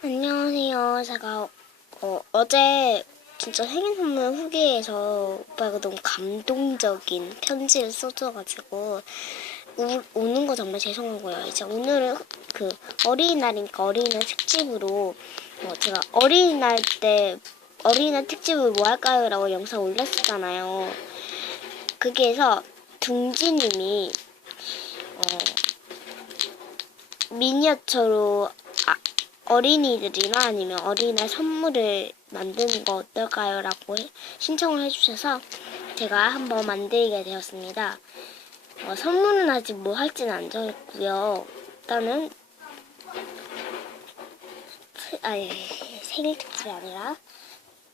안녕하세요. 제가 어, 어제 진짜 생일 선물 후기에서 오빠가 너무 감동적인 편지를 써줘가지고 우, 우는 거 정말 죄송하고요. 이제 오늘은 그 어린이날이니까 어린이날 특집으로 어, 제가 어린이날 때 어린이날 특집을 뭐 할까요?라고 영상 올렸었잖아요. 거기에서 둥지님이 어, 미니어처로 아, 어린이들이나 아니면 어린이날 선물을 만드는 거 어떨까요? 라고 해- 신청을 해주셔서 제가 한번 만들게 되었습니다. 어, 선물은 아직 뭐 할지는 안 정했고요. 일단은 트- 아니, 생일 특집이 아니라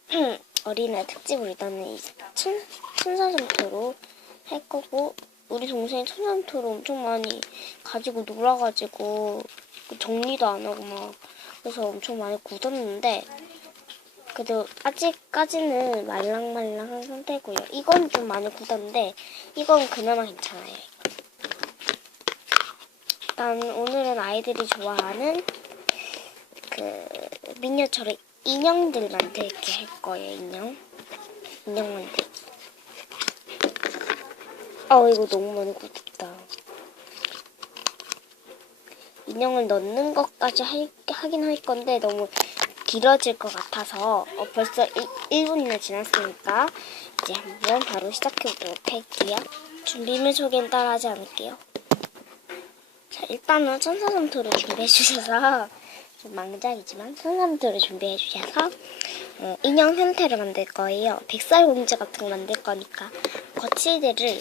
어린이날 특집을 일단은 이 춘, 춘사점토로 할 거고 우리 동생이 춘사점토를 엄청 많이 가지고 놀아가지고 그 정리도 안 하고 막 그래서 엄청 많이 굳었는데 그래도 아직까지는 말랑말랑한 상태고요. 이건 좀 많이 굳었는데 이건 그나마 괜찮아요. 일단 오늘은 아이들이 좋아하는 그 미니어처로 인형들 만들게 할 거예요. 인형 인형 만들기. 어 이거 너무 많이 굳었다. 인형을 넣는 것까지 할, 하긴 할 건데 너무 길어질 것 같아서 어, 벌써 1, 분이나 지났으니까 이제 한번 바로 시작해 보도록 할게요. 준비물 소개는 따라 하지 않을게요. 자 일단은 천사점토를 준비해 주셔서 좀 망작이지만 천사점토를 준비해 주셔서 어, 인형 형태를 만들 거예요. 백설공주 같은 거 만들 거니까 거치대를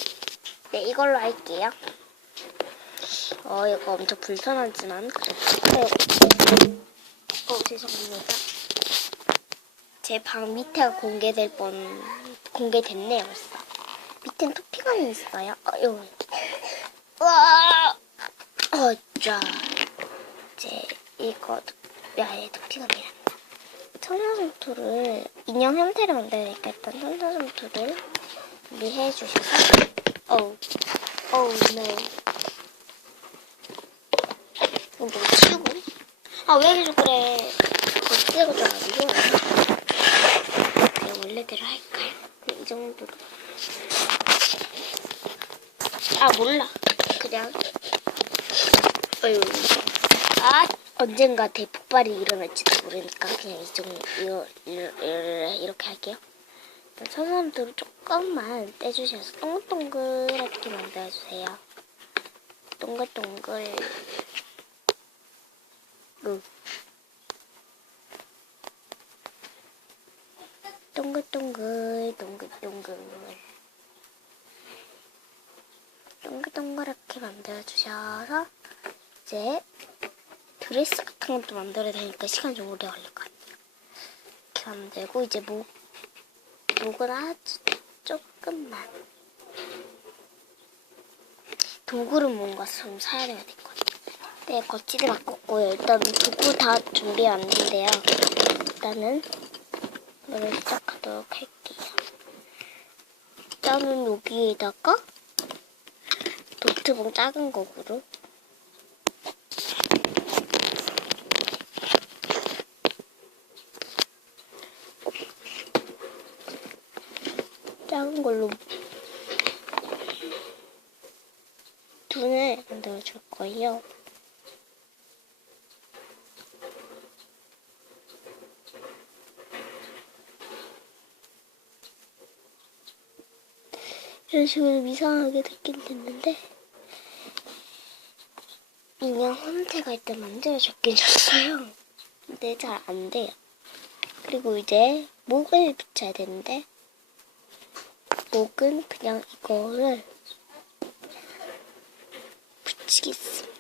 네 이걸로 할게요. 어, 이거 엄청 불편하지만, 어, 죄송합니다. 제 방 밑에가 공개될 뻔, 공개됐네요, 벌써. 밑엔 토핑가 있어요. 어, 요. 우와! 어, 자. 이제, 이거, 야에 토핑가 미란다. 천사점토를, 인형 형태를 만들니까 일단 천사점토를 준비해 주셔서, 어우, 어우, 네. 이거 뭐 치우고? 아, 왜 계속 그래. 찌고도 아니고. 그냥 원래대로 할까요? 그냥 이 정도로. 아, 몰라. 그냥. 어휴. 아, 언젠가 대폭발이 일어날지도 모르니까 그냥 이 정도, 이거, 이렇게 할게요. 천사람들을 조금만 떼주셔서 동글동글하게 만들어주세요. 동글동글. 응. 동글동글 동글동글 동글동글하게 만들어주셔서 이제 드레스 같은 것도 만들어야 되니까 시간 좀 오래 걸릴 것 같아요. 이렇게 만들고 이제 목 목은 아주 조금만 도구를 뭔가 좀 사야 같아요. 네, 거치대 바꿨고요. 일단 도구 다 준비 왔는데요. 일단은 이거를 시작하도록 할게요. 일단은 여기에다가 노트북 작은 거구로 작은 걸로 눈을 만들어줄 거예요. 이런 식으로 이상하게 됐긴 됐는데 인형 형태가 일단 만들어졌긴 졌어요. 근데 잘 안 돼요. 그리고 이제 목을 붙여야 되는데 목은 그냥 이거를 붙이겠습니다.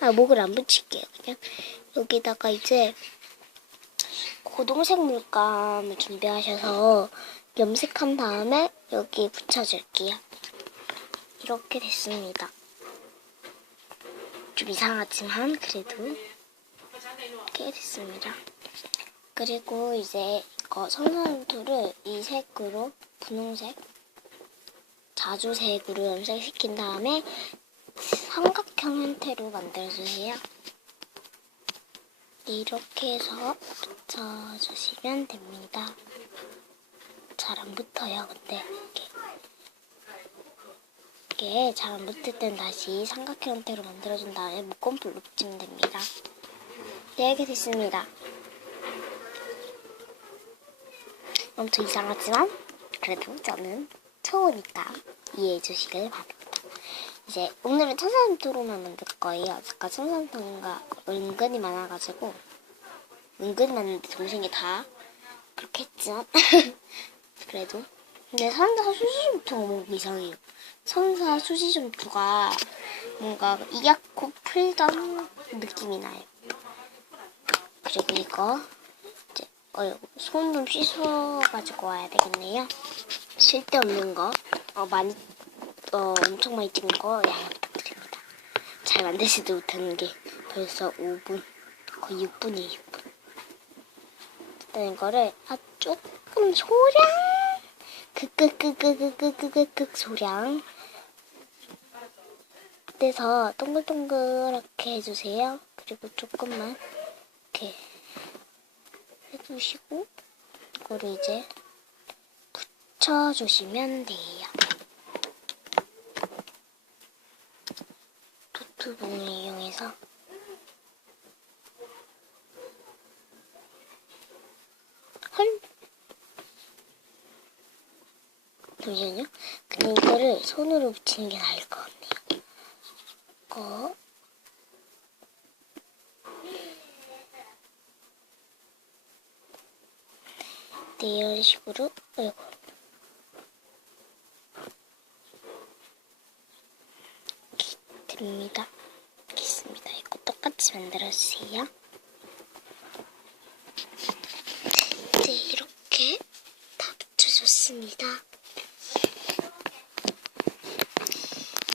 아 목을 안 붙일게요. 그냥 여기다가 이제 고동색 물감을 준비하셔서 염색한 다음에 여기 붙여줄게요. 이렇게 됐습니다. 좀 이상하지만 그래도 이렇게 됐습니다. 그리고 이제 이거 성선토를 이 색으로 분홍색 자주색으로 염색시킨 다음에 삼각형 형태로 만들어주세요. 네, 이렇게 해서 붙여주시면 됩니다. 잘 안 붙어요, 근데 이게. 이게 잘 안 붙을 땐 다시 삼각형 형태로 만들어준 다음에 묶음풀로 붙이면 됩니다. 네, 이렇게 됐습니다. 엄청 이상하지만 그래도 저는 초보니까 이해해 주시길 바랍니다. 이제 오늘은 천사삼토로만 만들 거예요. 아까 천사삼토가 은근히 많아가지고 은근히 많은데 정신이 다 그렇게 했지만 그래도 근데 선사 수시점토가 너무 이상해요. 선사 수시점토가 뭔가 이약코 풀던 느낌이 나요. 그리고 이거 이제 어, 손 좀 씻어가지고 와야 되겠네요. 쓸데없는 거 어, 많이 어, 엄청 많이 찍은 거 양해 부탁드립니다. 잘 만들지도 못하는 게 벌써 5분 거의 6분이에요 6분. 일단 이거를 아 조금 소량 크크크크크크크크 소량 떼서 동글동글하게 해주세요. 그리고 조금만 이렇게 해주시고 이거를 이제 붙여주시면 돼요. 노트북을 이용해서 잠시만요. 근데 이거를 손으로 붙이는 게 나을 것 같네요. 이거 네, 이런 식으로 아이고 됩니다. 있습니다. 이거 똑같이 만들어주세요. 네, 이렇게 다 붙여줬습니다.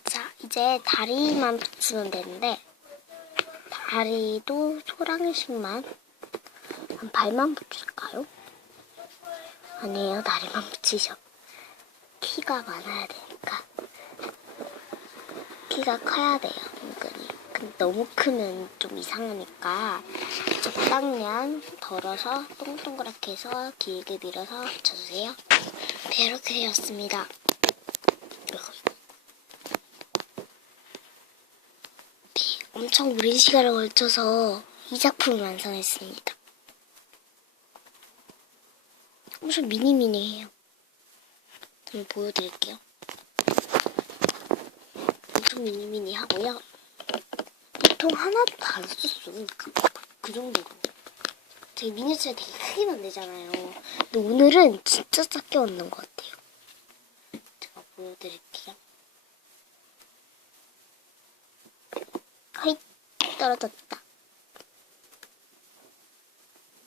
자, 이제 다리만 붙이면 되는데 다리도 소랑식만 한 발만 붙일까요? 아니에요, 다리만 붙이셔. 키가 많아야 되니까. 키가 커야 돼요, 은근히. 근데 너무 크면 좀 이상하니까 적당량 덜어서 동글동글하게 해서 길게 밀어서 붙여주세요. 네, 이렇게 되었습니다. 네, 엄청 오랜 시간을 걸쳐서 이 작품을 완성했습니다. 엄청 미니미니해요. 좀 보여드릴게요. 엄청 미니미니 하고요. 보통 하나도 다 안 썼어요. 그, 그 정도로. 되게 미니어처 되게 크게 만들잖아요. 근데 오늘은 진짜 작게 만든 것 같아요. 제가 보여드릴게요. 허이 떨어졌다.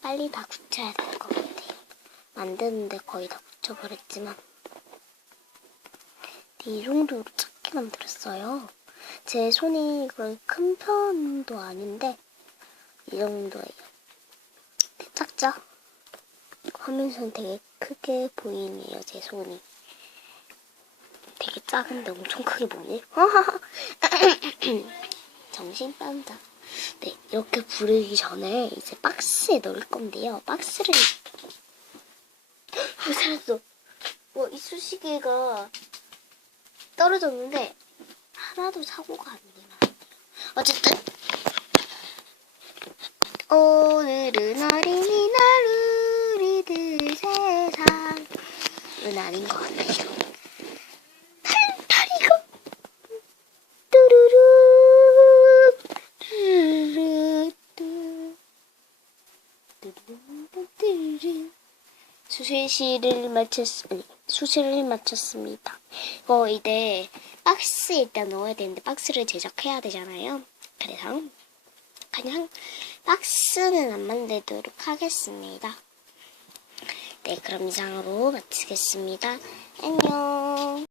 빨리 다 굳혀야 될 것 같아요. 만드는데 거의 다 붙여버렸지만 네, 이 정도로 작게 만들었어요. 제 손이 그렇게 큰 편도 아닌데 이 정도예요. 작죠? 화면선 되게 크게 보이네요. 제 손이. 되게 작은데 엄청 크게 보이네. 정신 빤다. 네, 이렇게 부르기 전에 이제 박스에 넣을 건데요. 박스를 어, 살았어. 와, 이 수시개가 떨어졌는데 하나도 사고가 안 되나. 어쨌든 오늘은 어린이날 우리들 세상 은 아닌 것 같네요. 수시를 마쳤, 아니, 수시를 마쳤습니다. 이거 이제 박스에 일단 넣어야 되는데 박스를 제작해야 되잖아요. 그래서 그냥 박스는 안 만들도록 하겠습니다. 네, 그럼 이상으로 마치겠습니다. 안녕.